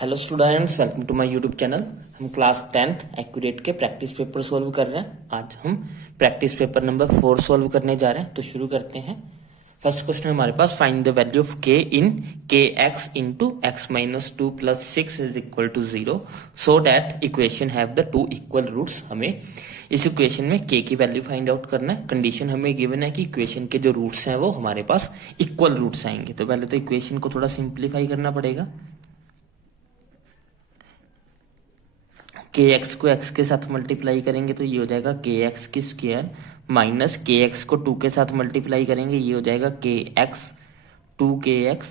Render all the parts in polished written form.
Hello students, welcome to my YouTube channel. हम class 10th accurate के practice paper solve कर रहे हैं। आज हम प्रैक्टिस पेपर नंबर 4 सॉल्व करने जा रहे हैं, तो शुरू करते हैं। फर्स्ट क्वेश्चन हमारे पास, find the value of k in k x into x minus 2 plus 6 is equal to 0 so that equation have the two equal roots. हमें इस इक्वेशन में के की वैल्यू फाइंड आउट करना है। कंडीशन हमें गिवन है कि इक्वेशन के जो रूट्स हैं वो हमारे पास इक्वल रूट्स आएंगे। तो पहले तो इक्वेशन को थोड़ा सिंप्लीफाई करना पड़ेगा। के एक्स को एक्स के साथ मल्टीप्लाई करेंगे तो ये हो जाएगा के एक्स की स्क्वायर माइनस के एक्स को 2 के साथ मल्टीप्लाई करेंगे, ये हो जाएगा के एक्स 2 के एक्स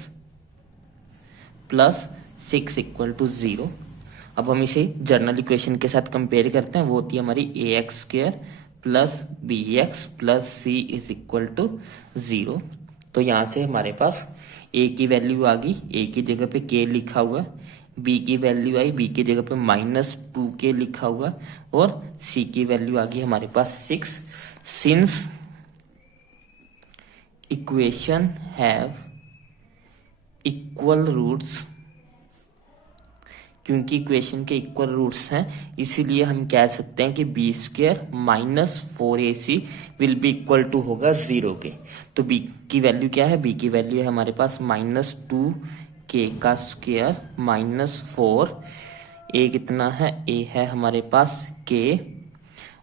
प्लस 6 इक्वल टू 0। अब हम इसे जर्नल इक्वेशन के साथ कंपेयर करते हैं, वो होती है हमारी a x square plus b x plus c is equal to 0। तो यहाँ से हमारे पास ए की वैल्यू आ गई, ए की जगह पे के लिखा हुआ है, बी की वैल्यू आई, बी की जगह पे -2k लिखा हुआ, और सी की वैल्यू आ गई हमारे पास 6। Since equation have equal roots, क्योंकि इक्वेशन के इक्वल रूट्स हैं इसीलिए हम कह सकते हैं कि b square minus 4ac will be equal to होगा 0 के। तो बी की वैल्यू क्या है, बी की वैल्यू है हमारे पास -2k का स्क्वायर माइनस 4। ए कितना है, ए है हमारे पास k,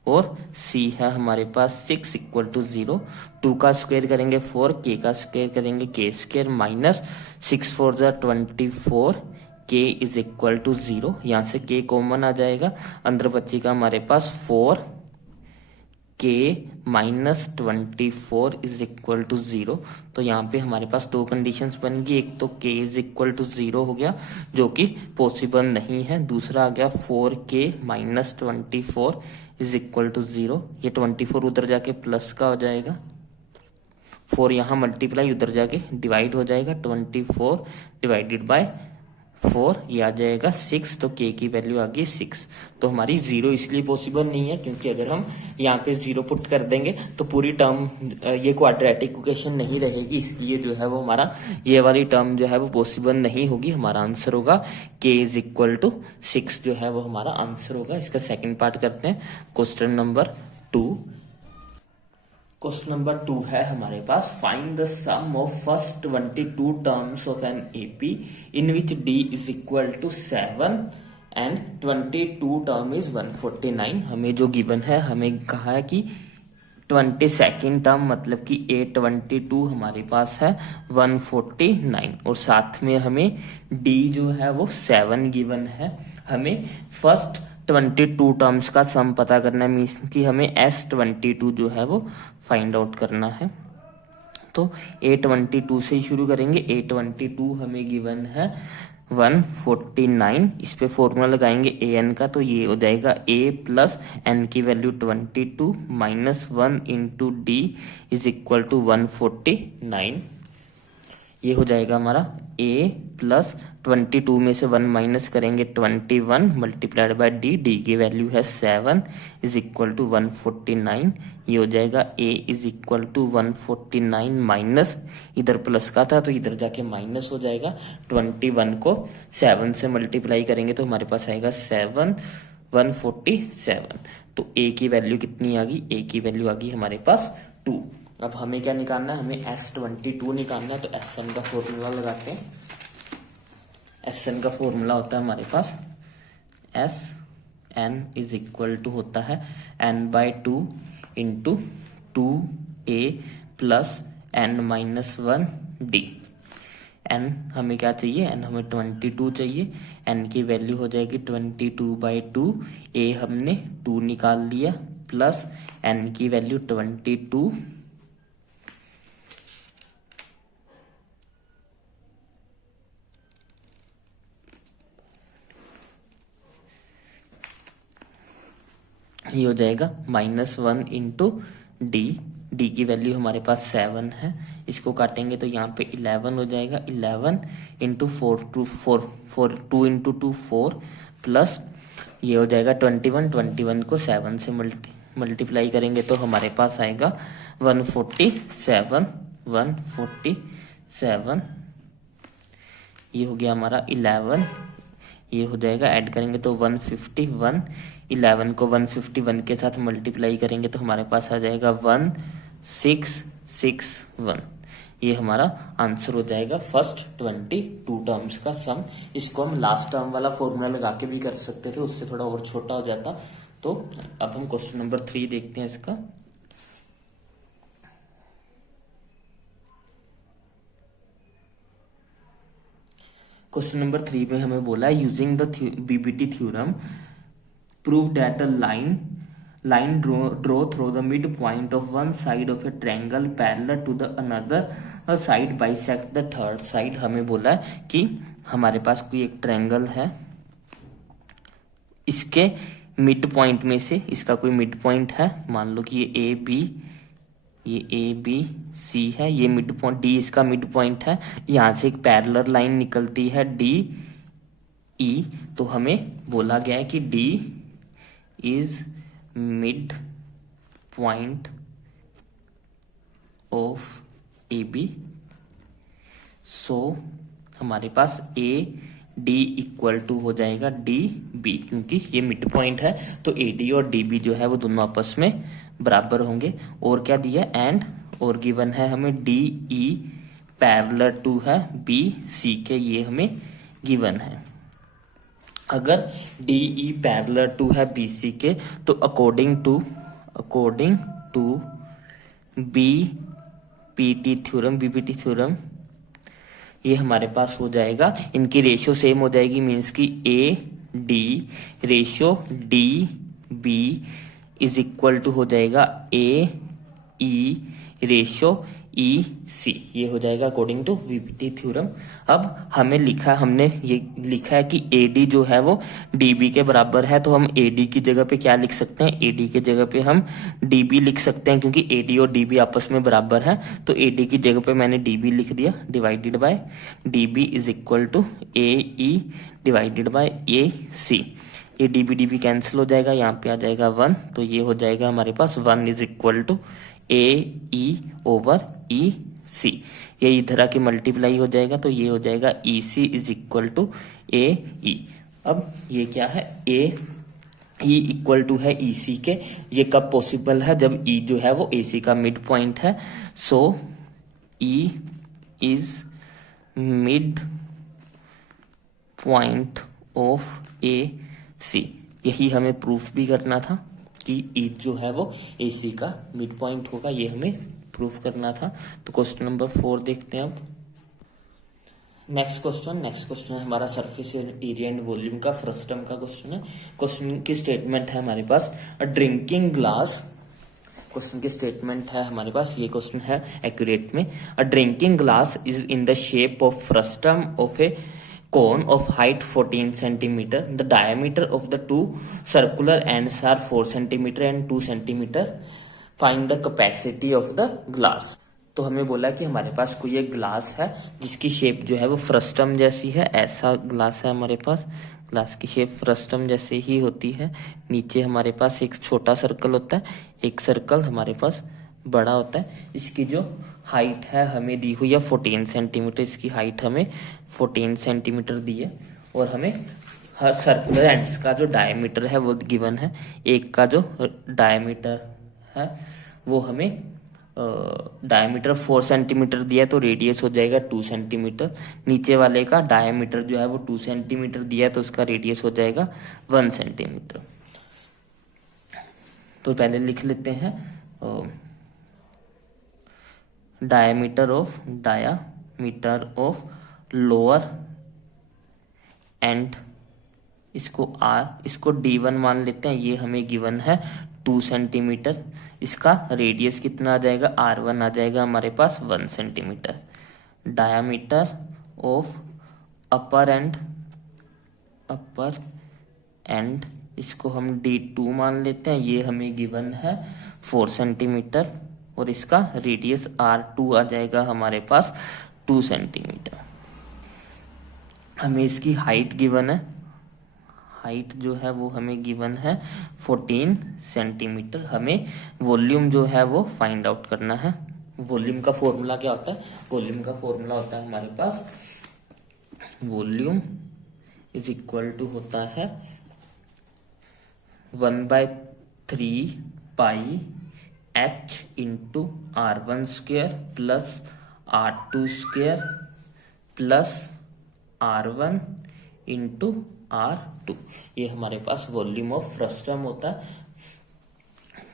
और c है हमारे पास 6 इक्वल टू 0। 2 का स्क्वायर करेंगे 4, k का स्क्वायर करेंगे k स्क्वायर माइनस 6 4 जा 24, k इज इक्वल टू 0। यहाँ से k कॉमन आ जाएगा, अंदर बचेगा हमारे पास 4k minus 24 is equal to 0। तो यहाँ पे हमारे पास दो कंडीशंस बन गई, एक तो k इज इक्वल टू 0 हो गया जो कि पॉसिबल नहीं है, दूसरा आ गया 4k minus 24 is equal to 0। ये 24 उधर जाके प्लस का हो जाएगा, 4 यहाँ मल्टीप्लाई उधर जाके डिवाइड हो जाएगा, 24 डिवाइडेड बाय 4 ये आ जाएगा 6। तो k की वैल्यू आ गई 6। तो हमारी 0 इसलिए पॉसिबल नहीं है क्योंकि अगर हम यहाँ पे 0 पुट कर देंगे तो पूरी टर्म ये क्वाड्रेटिक इक्वेशन नहीं रहेगी, इसलिए जो है वो हमारा ये वाली टर्म जो है वो पॉसिबल नहीं होगी। हमारा आंसर होगा k इज इक्वल टू 6 जो है वो हमारा आंसर होगा। इसका सेकेंड पार्ट करते हैं, क्वेश्चन नंबर 2। क्वेश्चन नंबर 2 है हमारे पास, find the sum of first 22 terms of an AP in which d is equal to 7 and 22 term is 149। हमें जो गिवन है, हमें कहा है कि 22nd टर्म मतलब कि A22 हमारे पास है 149, और साथ में हमें D जो है वो 7 गिवन है। हमें फर्स्ट 22 टर्म्स का सम पता करना है, मीन्स कि हमें S22 जो है वो फाइंड आउट करना है। तो A22 से ही शुरू करेंगे। A22 हमें गिवन है 149, इस पे फॉर्मूला लगाएंगे an का, तो ये हो जाएगा a प्लस n की value 22 minus 1 into d is equal to 149। ये हो जाएगा हमारा a प्लस 22 में से 1 माइनस करेंगे 21 मल्टीप्लाइड बाय डी, डी की वैल्यू है 7 इज इक्वल टू 149। ये हो जाएगा a is equal to 149 minus, इधर प्लस का था तो इधर जाके माइनस हो जाएगा। 21 को 7 से मल्टीप्लाई करेंगे तो हमारे पास आएगा 7 147। तो a की वैल्यू कितनी आ गई, a की वैल्यू आ गई हमारे पास 2। अब हमें क्या निकालना है, हमें S22 निकालना है। तो Sn का फॉर्मूला लगाते हैं। Sn का फॉर्मूला होता है हमारे पास Sn इज इक्वल टू होता है n/2 into 2a plus n minus 1 D. n हमें क्या चाहिए, n हमें 22 चाहिए, n की वैल्यू हो जाएगी 22/2, a हमने 2 निकाल लिया प्लस n की वैल्यू 22 ये हो जाएगा -1 इंटू डी, डी की वैल्यू हमारे पास 7 है, इसको काटेंगे तो यहाँ पे 11 हो जाएगा। 11 इंटू 4 2 इंटू 2 4 प्लस ये हो जाएगा 21 को 7 से मल्टीप्लाई करेंगे तो हमारे पास आएगा 147। ये हो गया हमारा 11 ये हो जाएगा, ऐड करेंगे तो 151, 11 को 151 के साथ मल्टीप्लाई करेंगे तो हमारे पास आ जाएगा 1661। ये हमारा आंसर हो जाएगा फर्स्ट 22 टर्म्स का सम। इसको हम लास्ट टर्म वाला फॉर्मूला लगा के भी कर सकते थे, उससे थोड़ा और छोटा हो जाता। तो अब हम क्वेश्चन नंबर 3 देखते हैं इसका। क्वेश्चन नंबर 3 में हमें बोला है using the BBT theorem prove that a line draw through the midpoint of one side of a triangle parallel to the another side bisect the third side। हमें बोला है कि हमारे पास कोई एक ट्रायंगल है, इसके मिड पॉइंट में से इसका कोई मिड पॉइंट है, मान लो कि ये ए बी सी है, ये मिड पॉइंट डी इसका मिड पॉइंट है। यहां से एक पैरेलल लाइन निकलती है डी ई। तो हमें बोला गया है कि D is midpoint of A B. So हमारे पास ए डी इक्वल टू हो जाएगा डी बी, क्योंकि ये मिड पॉइंट है तो ए डी और डी बी जो है वो दोनों आपस में बराबर होंगे। और क्या दिया, एंड और गिवन है हमें डी ई पैरेलल टू है बी सी के, ये हमें गिवन है। अगर डी ई पैरेलल टू है बी सी के तो according to B P T theorem, BPT theorem, ये हमारे पास हो जाएगा, इनकी रेशियो सेम हो जाएगी, मीन्स की A D ratio D B is equal to हो जाएगा ए ई रेशियो ई सी। ये हो जाएगा अकॉर्डिंग टू बीपीटी थ्योरम। अब हमने ये लिखा है कि ए डी जो है वो डी बी के बराबर है, तो हम ए डी की जगह पे क्या लिख सकते हैं, ए डी की जगह पे हम डी बी लिख सकते हैं, क्योंकि ए डी और डी बी आपस में बराबर है। तो ए डी की जगह पे मैंने डी बी लिख दिया, divided by D B is equal to A E divided by A C. ये डी बी कैंसिल हो जाएगा, यहाँ पे आ जाएगा 1, तो ये हो जाएगा हमारे पास 1 is equal to A E over E C. ये इधर आके मल्टीप्लाई हो जाएगा, तो ये हो जाएगा ई सी इज इक्वल टू ए ई। अब ये क्या है, ए ई इक्वल टू है ई सी के। ये कब पॉसिबल है, जब ई जो है वो ए सी का मिड पॉइंट है। So E is midpoint of A C. यही हमें प्रूफ भी करना था कि ई जो है वो ए सी का मिड पॉइंट होगा, ये हमें प्रूफ करना था। तो क्वेश्चन नंबर 4 देखते हैं अब। नेक्स्ट क्वेश्चन है हमारा सरफेस एरिया एंड वॉल्यूम का फ्रस्टम का क्वेश्चन है। क्वेश्चन की स्टेटमेंट है हमारे पास अ ड्रिंकिंग ग्लास। क्वेश्चन की स्टेटमेंट है हमारे पास, ये क्वेश्चन है एक्यूरेट में। A drinking glass is in the shape of frustum of A cone of height 14 centimeter. The diameter of the two circular ends are 4 centimeter and 2 centimeter. Find the capacity of the glass. तो हमें बोला कि हमारे पास कोई एक glass है जिसकी शेप जो है वो फ्रस्टम जैसी है। ऐसा ग्लास है हमारे पास, ग्लास की शेप फ्रस्टम जैसे ही होती है। नीचे हमारे पास एक छोटा सर्कल होता है, एक सर्कल हमारे पास बड़ा होता है। इसकी जो हाइट है हमें दी हुई है 14 सेंटीमीटर, इसकी हाइट हमें 14 सेंटीमीटर दी है। और हमें हर सर्कुलर एंड्स का जो डायमीटर है वो गिवन है। एक का जो डायमीटर है वो हमें डायमीटर 4 सेंटीमीटर दिया है, तो रेडियस हो जाएगा 2 सेंटीमीटर। नीचे वाले का डायमीटर जो है वो 2 सेंटीमीटर दिया है, तो उसका रेडियस हो जाएगा 1 सेंटीमीटर। तो पहले लिख लेते हैं डायमीटर ऑफ लोअर एंड, इसको आर, इसको D1 मान लेते हैं, ये हमें गिवन है 2 सेंटीमीटर। इसका रेडियस कितना आ जाएगा, R1 आ जाएगा हमारे पास 1 centimetre. Diameter of upper and, इसको हम D2 मान लेते हैं, ये हमें गिवन है 4 सेंटीमीटर। और इसका रेडियस R2 आ जाएगा हमारे पास 2 सेंटीमीटर। हमें इसकी हाइट गिवन है, हाइट जो है वो हमें गिवन है 14 सेंटीमीटर। हमें वॉल्यूम जो है वो फाइंड आउट करना है। वॉल्यूम का फॉर्मूला क्या होता है, वॉल्यूम का फॉर्मूला होता है हमारे पास वॉल्यूम इज इक्वल टू होता है 1/3 पाई h into R1² plus R2² plus R1 into R2। ये हमारे पास वॉल्यूम ऑफ फ्रस्टम होता है।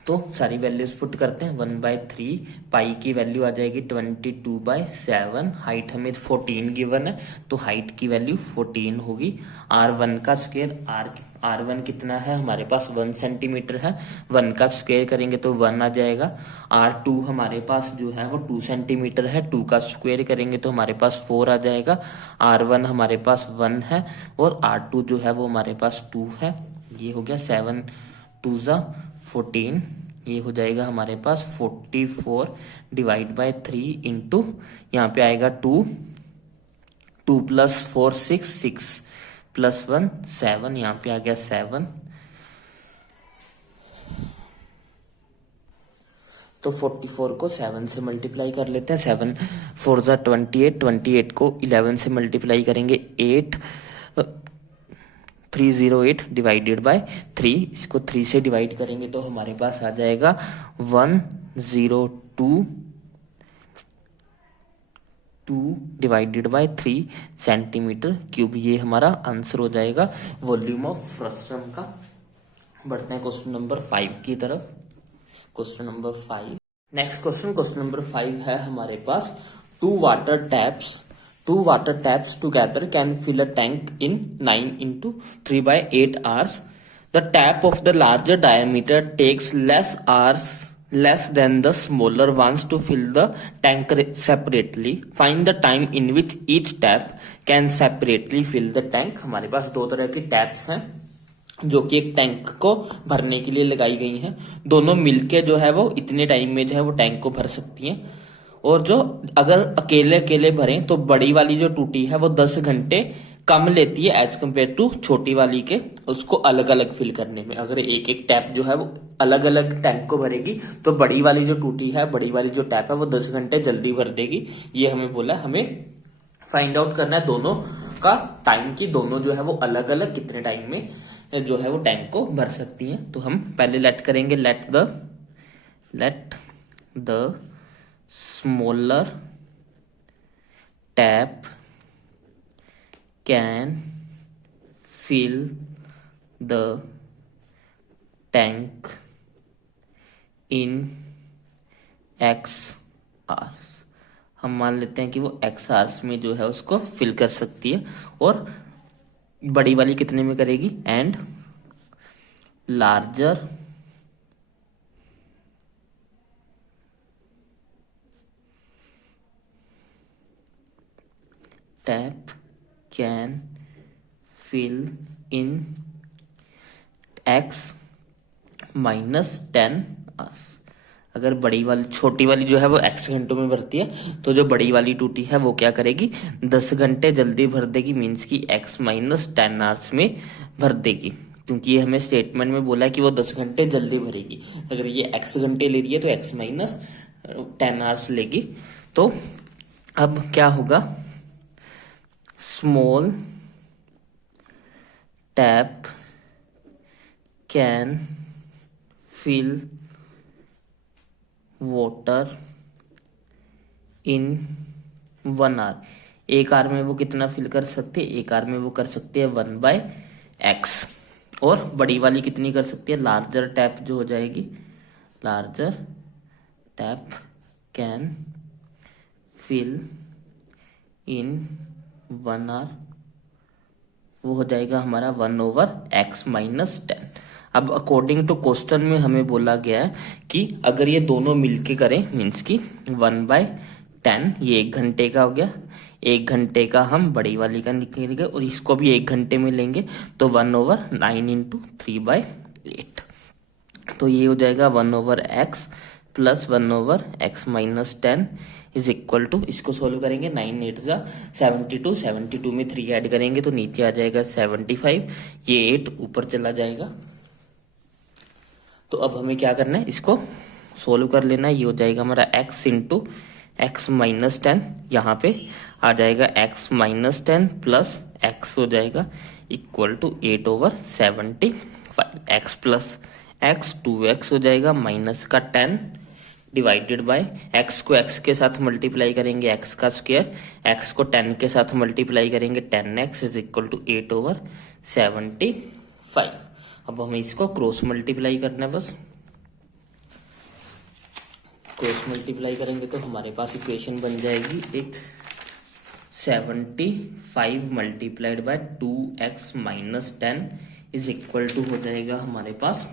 तो सारी वैल्यूज पुट करते हैं। 1/3 पाई की वैल्यू आ जाएगी 22/7। हाइट हमें 14 गिवन है, तो हाइट की वैल्यू 14 होगी। R1 का स्क्वायर, R1 कितना है हमारे पास 1 सेंटीमीटर है, 1 का स्क्वायर करेंगे तो 1 आ जाएगा। R2 हमारे पास जो है वो 2 सेंटीमीटर है, 2 का स्क्वायर करेंगे तो हमारे पास 4 आ जाएगा। R1 हमारे पास 1 है और R2 जो है वो हमारे पास 2 है। ये हो गया 7 2 14। ये हो जाएगा हमारे पास 44 डिवाइड बाय 3 इंटू यहाँ पे आएगा 2 प्लस 4 6 प्लस 1 7। यहाँ पे आ गया 7। तो 44 को 7 से मल्टीप्लाई कर लेते हैं। 7 4 28, 28 को 11 से मल्टीप्लाई करेंगे 8 308 डिवाइडेड बाय 3। इसको 3 से डिवाइड करेंगे तो हमारे पास आ जाएगा 102 डिवाइडेड बाय 3 सेंटीमीटर क्यूब। ये हमारा आंसर हो जाएगा वॉल्यूम ऑफ फ्रस्टम का। बढ़ते हैं क्वेश्चन नंबर 5 की तरफ। Question number 5, next question number 5 है हमारे पास। Two water taps together can fill a tank in 9 into 3/8 hours. The tap of the larger diameter takes less than the smaller ones to fill the tank separately. Find the time in which each tap can separately fill the tank. हमारे पास दो तरह की taps हैं जो कि एक tank को भरने के लिए लगाई गई हैं। दोनों मिलके जो है वो इतने टाइम में जो है वो टैंक को भर सकती हैं। और जो अगर अकेले अकेले भरें तो बड़ी वाली जो टूटी है वो 10 घंटे कम लेती है एज कम्पेयर टू छोटी वाली के, उसको अलग अलग फिल करने में। अगर एक एक टैप जो है वो अलग अलग टैंक को भरेगी तो बड़ी वाली जो टूटी है, बड़ी वाली जो टैप है वो 10 घंटे जल्दी भर देगी। ये हमें बोला, हमें फाइंड आउट करना है दोनों का टाइम की, दोनों जो है वो अलग अलग कितने टाइम में जो है वो टैंक को भर सकती हैं। तो हम पहले लेट करेंगे, let the smaller tap can fill the tank in x hours. हम मान लेते हैं कि वो x आवर्स में जो है उसको फिल कर सकती है। और बड़ी वाली कितने में करेगी, and larger tap can fill in x -10 hours. अगर बड़ी वाली, छोटी वाली जो है वो x घंटों में भरती है तो जो बड़ी वाली टूटी है वो क्या करेगी, 10 घंटे जल्दी भर देगी, मीन्स की x -10 आवर्स में भर देगी। क्योंकि ये हमें स्टेटमेंट में बोला है कि वो 10 घंटे जल्दी भरेगी। अगर ये x घंटे ले रही है तो x -10 आवर्स लेगी। तो अब क्या होगा, small tap can fill water in 1 hour. एक आवर में वो कितना फिल कर सकते हैं, एक आवर में वो कर सकते हैं 1/x। और बड़ी वाली कितनी कर सकती है, लार्जर टैप जो हो जाएगी, larger tap can fill in 1 hour, वो हो जाएगा हमारा 1/x -10। अब अकॉर्डिंग टू क्वेश्चन में हमें बोला गया है कि अगर ये दोनों मिलके करें, मीन्स की 1/10, ये 1 घंटे का हो गया, 1 घंटे का हम बड़ी वाली का निकालेंगे और इसको भी 1 घंटे में लेंगे तो 1/9 × 3/8। तो ये हो जाएगा 1/x plus 1/x -10 is equal to, इसको सोल्व करेंगे 9 8 72, 72 में 3 ऐड करेंगे तो नीचे आ जाएगा 75, ये 8 ऊपर चला जाएगा। तो अब हमें क्या करना है, इसको सोल्व कर लेना है। ये हो जाएगा हमारा x × x -10, यहाँ पे आ जाएगा x -10 प्लस x हो जाएगा, equal to 8/75। X plus x 2x हो जाएगा माइनस का 10 डिवाइडेड बाय एक्स को एक्स के साथ मल्टीप्लाई करेंगे एक्स का स्क्वायर, एक्स को 10 के साथ मल्टीप्लाई करेंगे 10x इज इक्वल टू 8/75। अब हमें इसको क्रॉस मल्टीप्लाई करना है बस। क्रॉस मल्टीप्लाई करेंगे तो हमारे पास इक्वेशन बन जाएगी एक 75 multiplied by 2x minus 10 is equal to हो जाएगा हमारे पास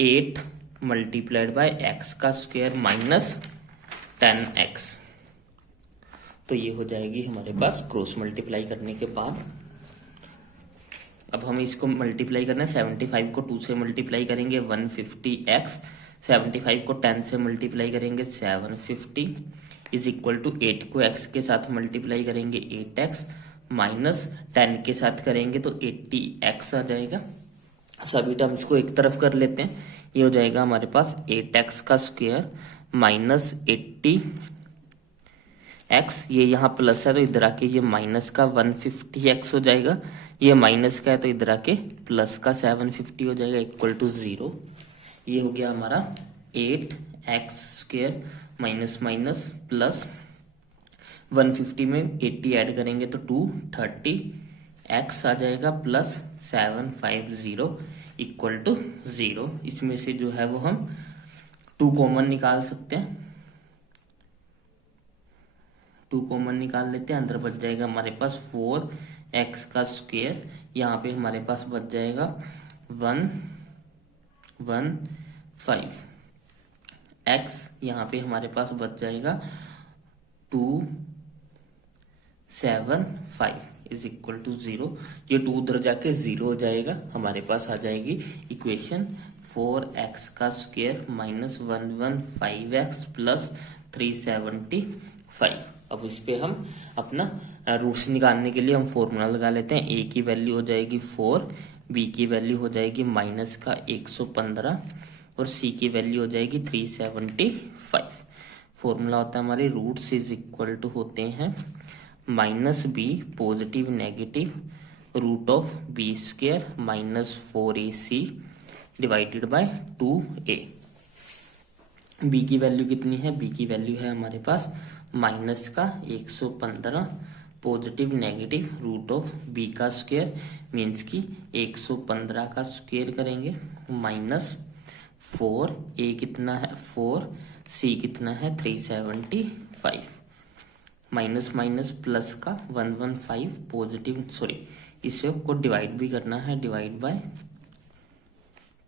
8 मल्टीप्लाइड बाय एक्स का स्क्वायर माइनस 10x। तो ये हो जाएगी हमारे पास क्रॉस मल्टीप्लाई करने के बाद। अब हमें इसको मल्टीप्लाई करना है, 75 को 2 से मल्टीप्लाई करेंगे 150x, 75 को 10 से मल्टीप्लाई करेंगे 750 इज इक्वल टू 8 को x के साथ मल्टीप्लाई करेंगे 8x माइनस 10 के साथ करेंगे तो 80x आ जाएगा। सभी टर्म्स को एक तरफ कर लेते हैं, ये हो जाएगा हमारे पास 8x का स्क्वायर माइनस 80x, ये यहाँ प्लस है तो इधर आके ये माइनस का 150x हो जाएगा, ये माइनस का है तो इधर आके प्लस का 750 हो जाएगा इक्वल टू 0। ये हो गया हमारा 8x square minus minus plus 150 में 80 ऐड करेंगे तो 230x आ जाएगा प्लस 750 इक्वल टू 0। इसमें से जो है वो हम 2 कॉमन निकाल सकते हैं, 2 कॉमन निकाल लेते हैं, अंदर बच जाएगा हमारे पास 4x का स्क्वायर, यहाँ पे हमारे पास बच जाएगा 115x, यहाँ पे हमारे पास बच जाएगा 275 इज इक्वल टू 0। ये 2 उधर जाके 0 हो जाएगा, हमारे पास आ जाएगी इक्वेशन 4x का स्क्वायर माइनस 115x प्लस 375। अब इस पे हम अपना रूट्स निकालने के लिए हम फॉर्मूला लगा लेते हैं। a की वैल्यू हो जाएगी 4, b की वैल्यू हो जाएगी माइनस का 115 और c की वैल्यू हो जाएगी 375। फॉर्मूला होता है हमारे रूट्स इज इक्वल टू होते हैं minus b positive negative root of b square minus 4ac divided by 2a। B की वैल्यू कितनी है, बी की वैल्यू है हमारे पास माइनस का 115 positive negative root of b का स्क्वायर मीन्स की 115 का स्क्वायर करेंगे माइनस 4, ए कितना है 4, सी कितना है 375, माइनस माइनस प्लस का 115 पॉजिटिव, सॉरी इसे को डिवाइड भी करना है, डिवाइड बाय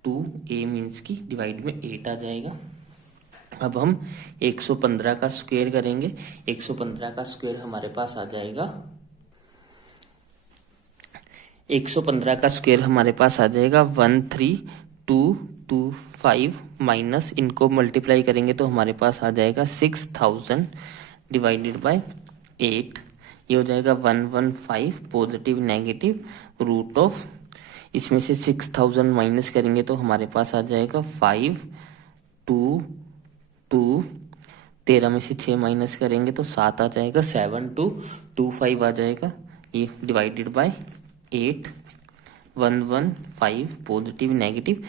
2a मीन्स की डिवाइड में 8 आ जाएगा। अब हम 115 का स्क्वायर करेंगे, 115 का स्क्वायर हमारे पास आ जाएगा 115 का स्क्वायर हमारे पास आ जाएगा 13225 माइनस इनको मल्टीप्लाई करेंगे तो हमारे पास आ जाएगा 6000 डिवाइडेड बाय 8, ये हो जाएगा 115 पॉजिटिव नेगेटिव रूट ऑफ, इसमें से 6000 माइनस करेंगे तो हमारे पास आ जाएगा 5 2 2, 13 में से 6 माइनस करेंगे तो 7 आ जाएगा, 7225 आ जाएगा, ये डिवाइडेड बाय 8 115 पॉजिटिव नेगेटिव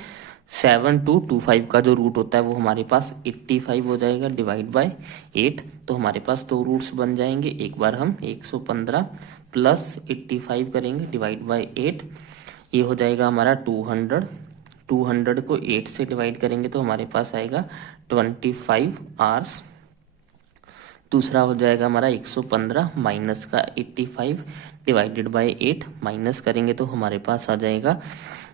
7225 का जो रूट होता है वो हमारे पास 85 हो जाएगा डिवाइड बाय 8। तो हमारे पास 2 रूट्स बन जाएंगे, एक बार हम 115 प्लस 85 करेंगे डिवाइड बाय 8, ये हो जाएगा हमारा 200, 200 को 8 से डिवाइड करेंगे तो हमारे पास आएगा 25 आवर्स। दूसरा हो जाएगा हमारा 115 माइनस का 85 डिवाइडेड बाय 8, माइनस करेंगे तो हमारे पास आ जाएगा,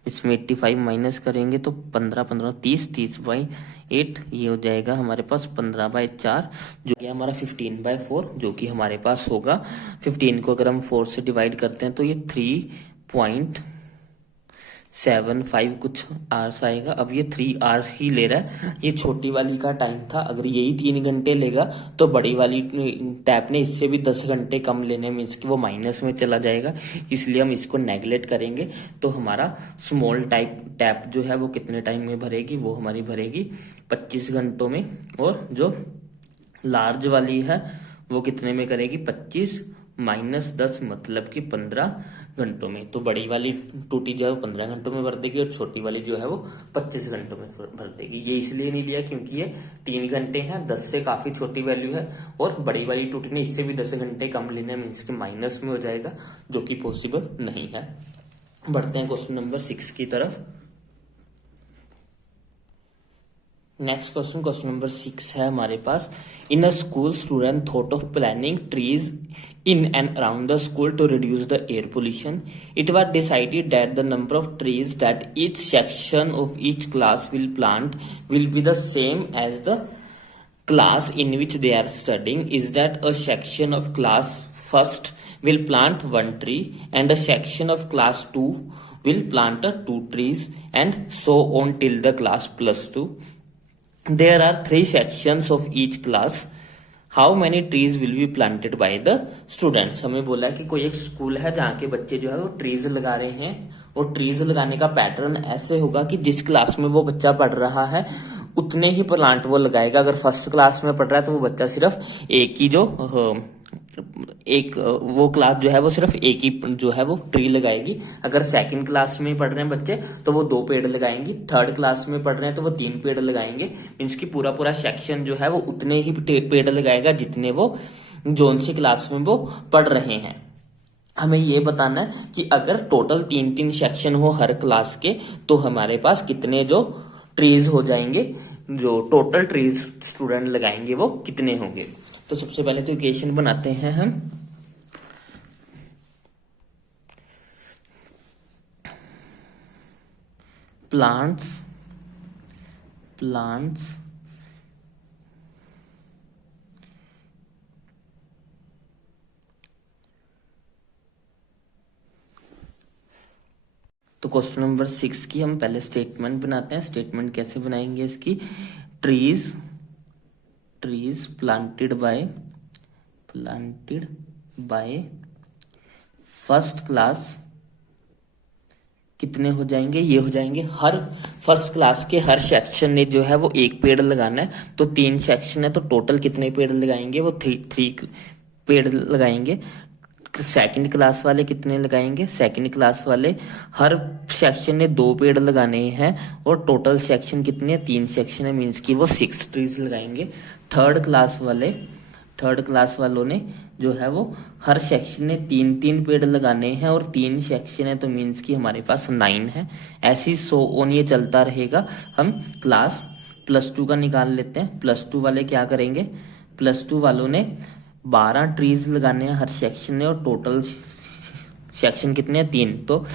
इसमें 85 माइनस करेंगे तो 15 15 30, 30 बाई 8, ये हो जाएगा हमारे पास 15 बाय 4 जो कि हमारा 15 बाय 4 जो कि हमारे पास होगा। 15 को अगर हम 4 से डिवाइड करते हैं तो ये 3.75 कुछ आवर्स आएगा। अब ये 3 आवर्स ही ले रहा है, ये छोटी वाली का टाइम था, अगर यही 3 घंटे लेगा तो बड़ी वाली टैप ने इससे भी 10 घंटे कम लेने मीन्स कि वो माइनस में चला जाएगा, इसलिए हम इसको नेगलेक्ट करेंगे। तो हमारा स्मॉल टैप जो है वो कितने टाइम में भरेगी, वो हमारी भरेगी 25 घंटों में, और जो लार्ज वाली है वो कितने में करेगी 25 माइनस 10 मतलब कि 15 घंटों में। तो बड़ी वाली टूटी जो है वो 15 घंटों में भर देगी और छोटी वाली जो है वो 25 घंटों में भर देगी। ये इसलिए नहीं लिया क्योंकि ये 3 घंटे हैं, 10 से काफी छोटी वैल्यू है, और बड़ी वाली टूटी ने इससे भी 10 घंटे कम लेने मीन्स के माइनस में हो जाएगा, जो कि पॉसिबल नहीं है। बढ़ते हैं क्वेश्चन नंबर 6 की तरफ। नेक्स्ट क्वेश्चन नंबर 6 है हमारे पास। In a school student thought of planning trees in and around the school to reduce the air pollution. It was decided that the number of trees that each section of each class will plant will be the same as the class in which they are studying. Is that a section of class first will plant 1 tree and a section of class 2 will plant 2 trees and so on till the class plus 2. There are 3 sections of each class. How many trees will be planted by the students. हमें बोला है कि कोई एक school है जहाँ के बच्चे जो है वो ट्रीज लगा रहे हैं, और ट्रीज लगाने का पैटर्न ऐसे होगा कि जिस क्लास में वो बच्चा पढ़ रहा है उतने ही प्लांट वो लगाएगा। अगर फर्स्ट क्लास में पढ़ रहा है तो वो बच्चा सिर्फ एक ही जो वो क्लास जो है वो सिर्फ एक ही जो है वो ट्री लगाएगी। अगर सेकंड क्लास में पढ़ रहे हैं बच्चे तो वो 2 पेड़ लगाएंगे, थर्ड क्लास में पढ़ रहे हैं तो वो 3 पेड़ लगाएंगे। मीन्स की पूरा सेक्शन जो है वो उतने ही पेड़ लगाएगा जितने वो जोन सी क्लास में वो पढ़ रहे हैं। हमें ये बताना है कि अगर टोटल 3-3 सेक्शन हो हर क्लास के तो हमारे पास कितने जो ट्रीज हो जाएंगे, जो टोटल ट्रीज स्टूडेंट लगाएंगे वो कितने होंगे। तो सबसे पहले तो इक्वेशन बनाते हैं हम। प्लांट्स तो क्वेश्चन नंबर 6 की हम पहले स्टेटमेंट बनाते हैं। स्टेटमेंट कैसे बनाएंगे इसकी? Trees planted by first class कितने हो जाएंगे? ये हो जाएंगे हर फर्स्ट क्लास के हर सेक्शन ने जो है वो 1 पेड़ लगाना है, तो 3 सेक्शन है तो टोटल कितने पेड़ लगाएंगे? वो 3 पेड़ लगाएंगे। सेकंड क्लास वाले कितने लगाएंगे? सेकंड क्लास वाले हर सेक्शन ने 2 पेड़ लगाने हैं और टोटल सेक्शन कितने? 3 सेक्शन है, मीन्स की वो 6 ट्रीज लगाएंगे। थर्ड क्लास वालों ने जो है वो हर सेक्शन ने 3-3 पेड़ लगाने हैं और 3 सेक्शन है तो मीन्स की हमारे पास 9 है। ऐसी सो ऑन ये चलता रहेगा। हम क्लास +2 का निकाल लेते हैं। +2 वाले क्या करेंगे? +2 वालों ने 12 ट्रीज लगाने हैं हर सेक्शन ने और टोटल सेक्शन कितने हैं? 3, तो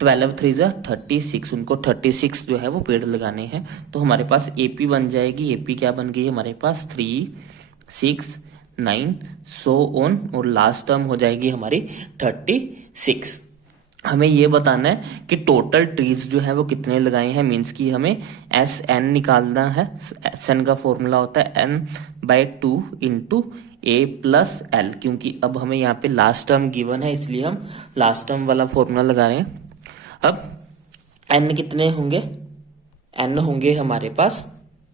12 3 36, उनको 36 जो है वो पेड़ लगाने हैं। तो हमारे पास एपी बन जाएगी। एपी क्या बन गई हमारे पास? 3, 6, 9 सो ऑन, और लास्ट टर्म हो जाएगी हमारी 36। हमें ये बताना है कि टोटल ट्रीज जो है वो कितने लगाए हैं, मीन्स की हमें SN निकालना है। SN का फॉर्मूला होता है N/2 × A+L, क्योंकि अब हमें यहाँ पे लास्ट टर्म गिवन है इसलिए हम लास्ट टर्म वाला फॉर्मूला लगा रहे हैं। अब N कितने होंगे? N होंगे हमारे पास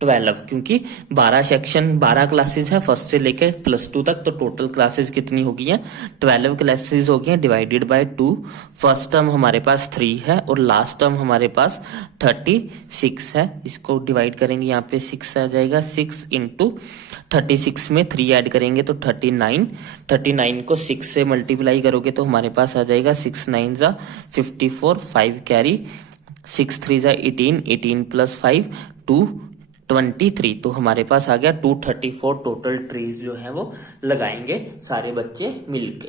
12, क्योंकि 12 क्लासेस है फर्स्ट से लेकर +2 तक, तो टोटल क्लासेस कितनी हो गई हैं? 12 क्लासेस हो गई हैं डिवाइडेड बाय 2। फर्स्ट टर्म हमारे पास 3 है और लास्ट टर्म हमारे पास 36 है। इसको डिवाइड करेंगे, यहाँ पे 6 आ जाएगा। 6 × 36 में 3 ऐड करेंगे तो 39 को 6 से मल्टीप्लाई करोगे तो हमारे पास आ जाएगा 6 9 54, 5 कैरी, 6 3 18, 18 + 5 223, तो हमारे पास आ गया 234 टोटल ट्रीज जो है वो लगाएंगे सारे बच्चे मिलके।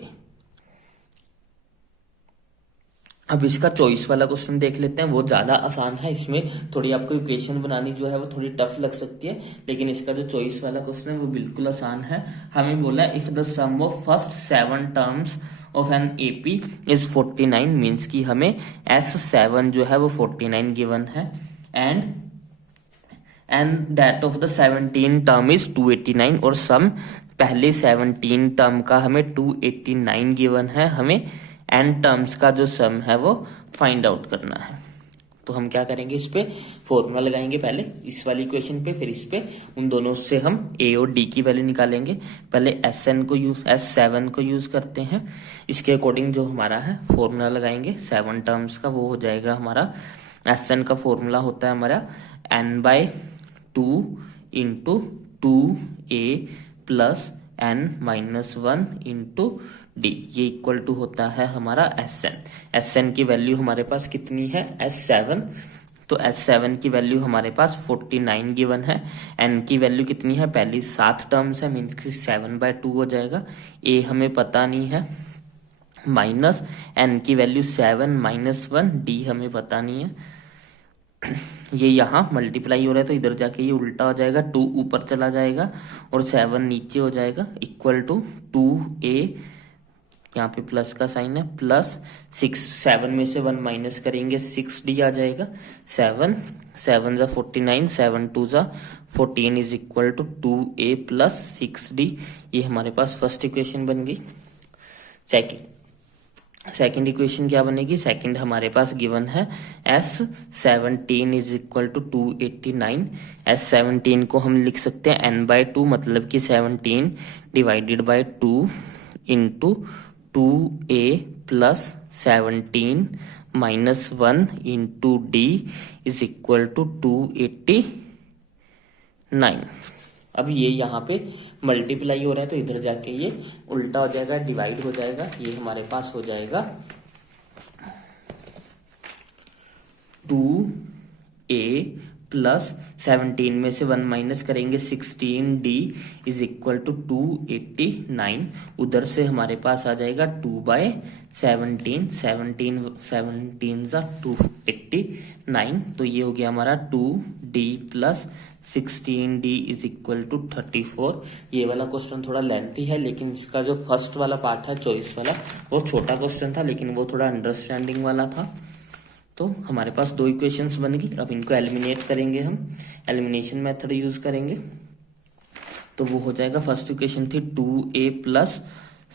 अब इसका चॉइस वाला क्वेश्चन देख लेते हैं, वो ज्यादा आसान है। इसमें थोड़ी आपको इक्वेशन बनानी जो है वो थोड़ी टफ लग सकती है, लेकिन इसका जो चॉइस वाला क्वेश्चन है वो बिल्कुल आसान है। हमें बोला if the sum of first 7 terms of an AP is 49, means की हमें S7 जो है वो 49 गिवन है, and that of the 17 term is 289, और सम पहले 17 टर्म का हमें 289 गिवन है। हमें n टर्म्स का जो सम है वो फाइंड आउट करना है। तो हम क्या करेंगे, इस पे फॉर्मूला लगाएंगे पहले इस वाली इक्वेशन पे, फिर इस पे उन दोनों से हम a और d की वैल्यू निकालेंगे। पहले S7 को यूज करते हैं, इसके अकॉर्डिंग जो हमारा है फॉर्मूला लगाएंगे 7 टर्म्स का, वो हो जाएगा हमारा Sn का फॉर्मूला होता है हमारा n/2 into 2a plus n-1 into D, ये इक्वल टू होता है हमारा Sn की वैल्यू हमारे पास कितनी है S7, तो S7 की वैल्यू हमारे पास 49 गिवन है। n की वैल्यू कितनी है, पहली 7 टर्म्स है, मीन्स कि 7/2 हो जाएगा। a हमें पता नहीं है, माइनस n की वैल्यू 7-1, d हमें पता नहीं है। ये यहाँ मल्टीप्लाई हो रहा है तो इधर जाके ये उल्टा हो जाएगा, 2 ऊपर चला जाएगा और 7 नीचे हो जाएगा, इक्वल टू 2a, यहाँ पे प्लस का साइन है, प्लस 7 में से 1 माइनस करेंगे 6d आ जाएगा। 7 × 49, 7 2 × 14 is equal to 2a plus 6d। ये हमारे पास फर्स्ट इक्वेशन बन गई। सेकंड इक्वेशन क्या बनेगी, सेकंड हमारे पास गिवन है S17 is equal to 289। S17 को हम लिख सकते हैं n/2, मतलब कि 17 divided by 2 into 2a plus 17 minus 1 into d is equal to 289। अब ये यहाँ पे मल्टीप्लाई हो रहा है तो इधर जाके ये उल्टा हो जाएगा, डिवाइड हो जाएगा, ये हमारे पास हो जाएगा 2a प्लस 17 में से 1 माइनस करेंगे 16d इज इक्वल टू 289। उधर से हमारे पास आ जाएगा 2/17, 17 × 289, तो ये हो गया हमारा 2d plus 16d is equal to 34। ये वाला क्वेश्चन थोड़ा लेंथी है, लेकिन इसका जो फर्स्ट वाला पार्ट है चॉइस वाला, वो छोटा क्वेश्चन था लेकिन वो थोड़ा अंडरस्टैंडिंग वाला था। तो हमारे पास 2 इक्वेशंस बन गई। अब इनको एलिमिनेट करेंगे, हम एलिमिनेशन मेथड यूज करेंगे, तो वो हो जाएगा, फर्स्ट इक्वेशन थी 2a plus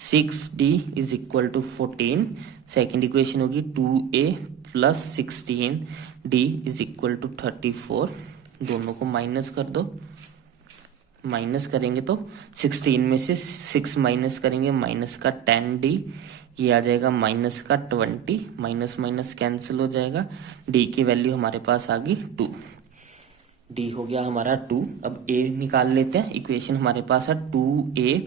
6d is equal to 14। Second equation होगी 2a plus 16d is equal to 34। दोनों को माइनस कर दो, माइनस करेंगे तो 16 में से 6 माइनस करेंगे, माइनस का 10d, ये आ जाएगा माइनस का 20, माइनस माइनस कैंसिल हो जाएगा, d की वैल्यू हमारे पास आ गई 2, d हो गया हमारा 2। अब a निकाल लेते हैं, इक्वेशन हमारे पास है 2a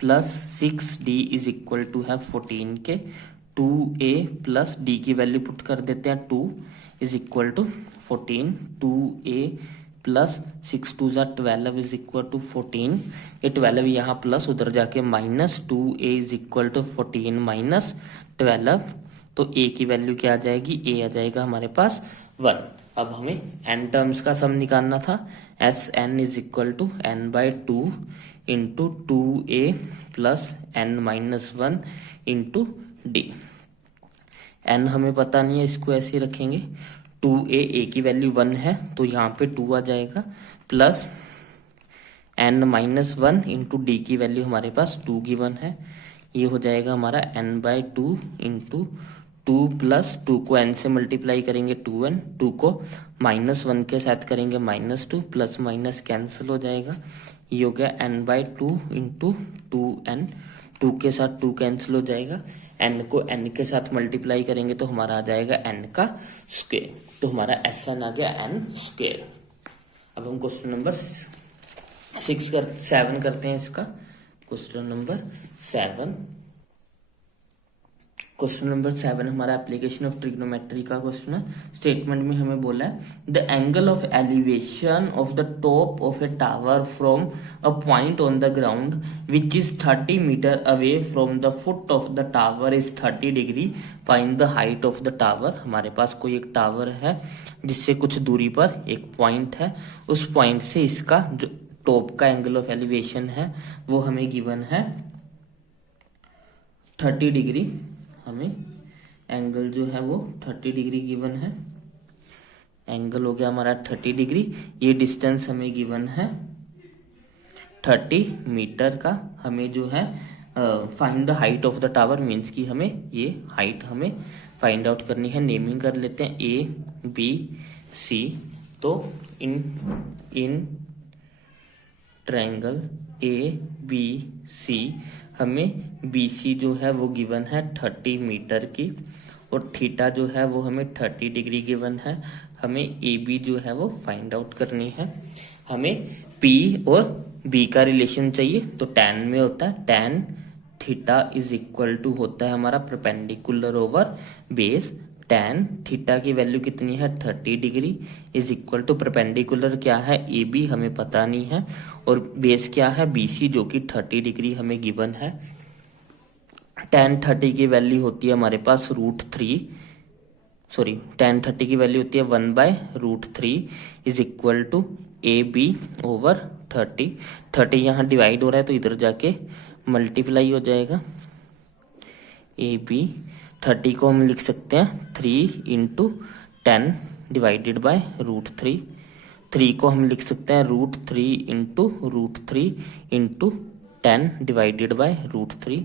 plus 6d is equal to है 14 के, 2a प्लस d की वैल्यू पुट कर देते हैं 2 is equal to 14, 2a plus 6 2 × 12 is equal to 14, ये 12 यहाँ प्लस, उधर जाके minus, 2a is equal to 14 minus 12, तो a की वैल्यू क्या आ जाएगी, a आ जाएगा हमारे पास 1। अब हमें n टर्म्स का सम निकालना था, Sn is equal to n/2 into 2a plus n-1 into d। n हमें पता नहीं है, इसको ऐसे रखेंगे, 2a की वैल्यू 1 है तो यहाँ पे 2 आ जाएगा, प्लस n-1 इंटू डी की वैल्यू हमारे पास 2 गिवन है, ये हो जाएगा हमारा n/2 इंटू 2 प्लस 2 को n से मल्टीप्लाई करेंगे 2n, 2 को -1 के साथ करेंगे -2, प्लस माइनस कैंसिल हो जाएगा, ये हो गया n/2 इंटू 2n, 2 के साथ 2 कैंसिल हो जाएगा, n को n के साथ मल्टीप्लाई करेंगे तो हमारा आ जाएगा n का स्क्वायर, तो हमारा Sn आ गया n²। अब हम क्वेश्चन नंबर 7 करते हैं इसका, क्वेश्चन नंबर 7 हमारा एप्लीकेशन ऑफ ट्रिग्नोमेट्री का क्वेश्चन है। स्टेटमेंट में हमें बोला है the angle of elevation of the top of a tower from a point on the ground which is 30 metre away from the foot of the tower is 30 degree, find the height of the tower. हमारे पास कोई एक tower है जिससे कुछ दूरी पर एक पॉइंट है, उस पॉइंट से इसका जो टॉप का एंगल ऑफ एलिवेशन है वो हमें गिवन है 30 डिग्री, हमें एंगल जो है वो 30 डिग्री गिवन है, एंगल हो गया हमारा 30 डिग्री। ये डिस्टेंस हमें गिवन है 30 मीटर का। हमें जो है find the height of the tower, means कि हमें ये हाइट हमें फाइंड आउट करनी है, नेमिंग कर लेते हैं ए बी सी। तो in triangle A B C हमें बी सी जो है वो गिवन है 30 मीटर की, और थीटा जो है वो हमें 30 डिग्री गिवन है। हमें ए बी जो है वो फाइंड आउट करनी है। हमें पी और बी का रिलेशन चाहिए, तो tan में होता है tan theta is equal to होता है हमारा perpendicular over base. tan theta की वैल्यू कितनी है 30 degree is equal to perpendicular क्या है ए बी हमें पता नहीं है, और बेस क्या है बी सी जो कि 30 डिग्री हमें गिवन है। tan 30 की वैल्यू होती है हमारे पास tan 30 की वैल्यू होती है 1/√3 is equal to A B over 30। 30 यहाँ डिवाइड हो रहा है तो इधर जाके मल्टीप्लाई हो जाएगा। ए बी 30 को हम लिख सकते हैं 3 इंटू 10 डिवाइडेड बाय √3। 3 को हम लिख सकते हैं √3 इंटू √3 इंटू 10 डिवाइडेड बाय √3।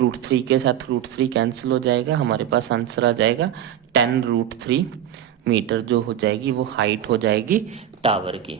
√3 के साथ √3 कैंसिल हो जाएगा, हमारे पास आंसर आ जाएगा 10√3 मीटर जो हो जाएगी वो हाइट हो जाएगी टावर की।